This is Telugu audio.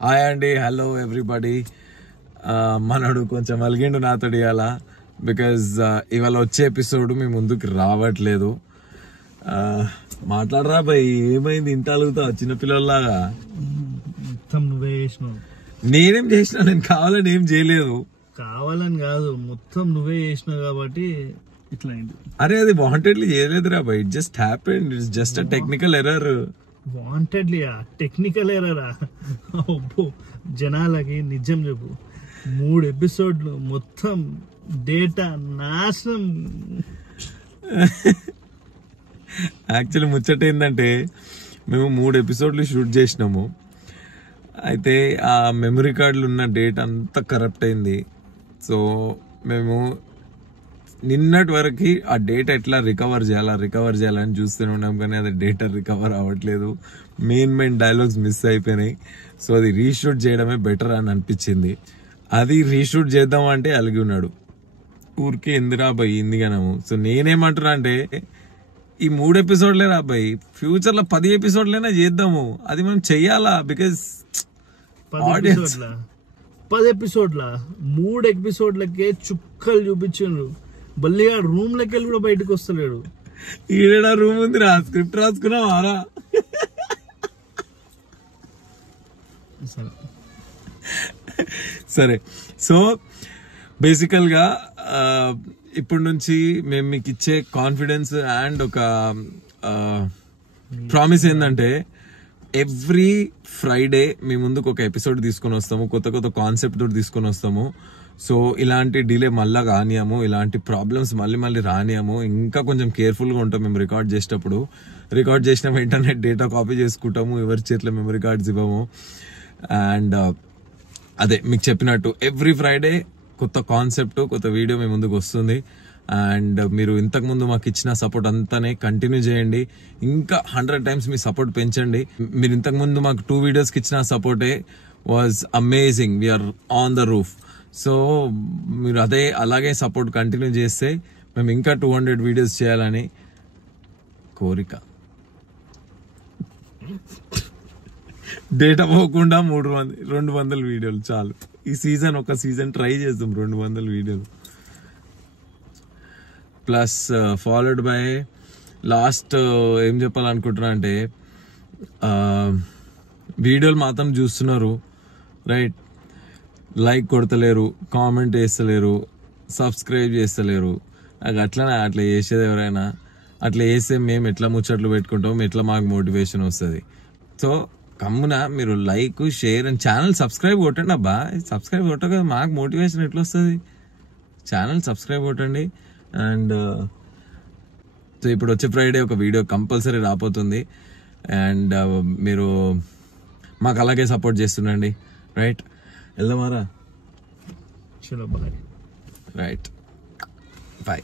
హాయ్ అండి, హలో ఎవ్రీబడి. మనడు కొంచెం అలిగిండు నాతో ఇవాళ, బికాజ్ ఇవాళ వచ్చే ఎపిసోడ్ మీ ముందుకు రావట్లేదు. మాట్లాడరా భయ్, ఏమైంది ఇంత అలుగుతావు చిన్నపిల్లలాగా? మొత్తం నువ్వే చేసినావు. నేనేం చేసినా? నేను కావాలని ఏం చేయలేదు. కావాలని కాదు, మొత్తం నువ్వే చేసినావు కాబట్టి ఇట్లా అయింది. అరే అది వాంటెడ్లీ చేయలేదురా భయ్, it just happened. It's just a technical error. Wantedly technical ఎర్రరా? జనాలకి నిజం చెప్పు, 3 ఎపిసోడ్లు మొత్తం డేటా నాశనం. యాక్చువల్లీ ముచ్చట ఏంటంటే, మేము 3 ఎపిసోడ్లు షూట్ చేసినాము. అయితే ఆ మెమరీ కార్డులు ఉన్న డేట్ అంతా కరప్ట్ అయింది. సో మేము నిన్నటి వరకు ఆ డేటా ఎట్లా రికవర్ చేయాలని చూస్తూనే ఉన్నాం, కానీ అది డేటా రికవర్ అవ్వట్లేదు. మెయిన్ డైలాగ్స్ మిస్ అయిపోయినాయి. సో అది రీషూట్ చేయడమే బెటర్ అని అనిపించింది. అది రీషూట్ చేద్దాం అంటే అలిగి ఉన్నాడు. ఊరికే ఎందురా అబ్బాయి ఇందిగానము. సో నేనేమంటున్నా అంటే, ఈ 3 ఎపిసోడ్లే రా అబ్బాయి, ఫ్యూచర్ లో 10 ఎపిసోడ్లైనా చేద్దాము. అది మనం చెయ్యాలా, బికాస్ 10 ఎపిసోడ్ల 3 ఎపిసోడ్లకే చుక్కలు చూపించారు. బల్లిగా రూమ్ లకి వెళ్ళి కూడా బయటకు వస్తలేడు. ఈడ రూమ్ ఉంది రా, స్క్రిప్ట్ రాసుకున్నావారా? సరే, సో బేసికల్ గా ఇప్పటి నుంచి మేము మీకు ఇచ్చే కాన్ఫిడెన్స్ అండ్ ఒక ప్రామిస్ ఏంటంటే, ఎవ్రీ ఫ్రైడే మీ ముందుకు ఒక ఎపిసోడ్ తీసుకొని వస్తాము, కొత్త కాన్సెప్ట్ తోటి తీసుకొని వస్తాము. సో ఇలాంటి డిలే మళ్ళా రానియము, ఇలాంటి ప్రాబ్లమ్స్ మళ్ళీ రానియము. ఇంకా కొంచెం కేర్ఫుల్గా ఉంటాం మేము రికార్డ్ చేసేటప్పుడు. రికార్డ్ చేసిన వెంటనే డేటా కాపీ చేసుకుంటాము, ఎవరి చేతిలో మెమరీ కార్డ్స్ ఇవ్వము. అండ్ అదే మీకు చెప్పినట్టు ఎవ్రీ ఫ్రైడే కొత్త కాన్సెప్ట్, కొత్త వీడియో మీ ముందుకు వస్తుంది. అండ్ మీరు ఇంతకుముందు మాకు ఇచ్చిన సపోర్ట్ అంతానే కంటిన్యూ చేయండి. ఇంకా 100 టైమ్స్ మీ సపోర్ట్ పెంచండి. మీరు ఇంతకుముందు మాకు 2 వీడియోస్కి ఇచ్చిన సపోర్టే was amazing. We are on the roof. So మీరు అలాగే సపోర్ట్ కంటిన్యూ చేస్తే మేము ఇంకా 200 వీడియోస్ చేయాలని కోరిక. డేటా పోకుండా 200 వీడియోలు చాలు. ఈ సీజన్ ఒక సీజన్ ట్రై చేద్దాం, 200 వీడియోలు ప్లస్ ఫాలోడ్ బై లాస్ట్. ఏం చెప్పాలనుకుంటున్నా అంటే, వీడియోలు మాత్రం చూస్తున్నారు రైట్, లైక్ కొడతలేరు, కామెంట్ వేస్తలేరు, సబ్స్క్రైబ్ చేస్తలేరు. అట్లా చేసేది ఎవరైనా అట్లా చేస్తే మేము ఎట్లా ముచ్చట్లు పెట్టుకుంటాం, ఎట్లా మాకు మోటివేషన్ వస్తుంది. సో కమ్మున మీరు like, share and channel subscribe కొట్టండి అబ్బా. సబ్స్క్రైబ్ కొట్టక మాకు మోటివేషన్ ఎట్లా వస్తుంది? ఛానల్ సబ్స్క్రైబ్ కొట్టండి. అండ్ సో ఇప్పుడు వచ్చే ఫ్రైడే ఒక వీడియో కంపల్సరీ రాబోతుంది. అండ్ మీరు మాకు అలాగే సపోర్ట్ చేస్తుండండి రైట్. వెళ్దామారా? చలో బాయ్. Right, bye.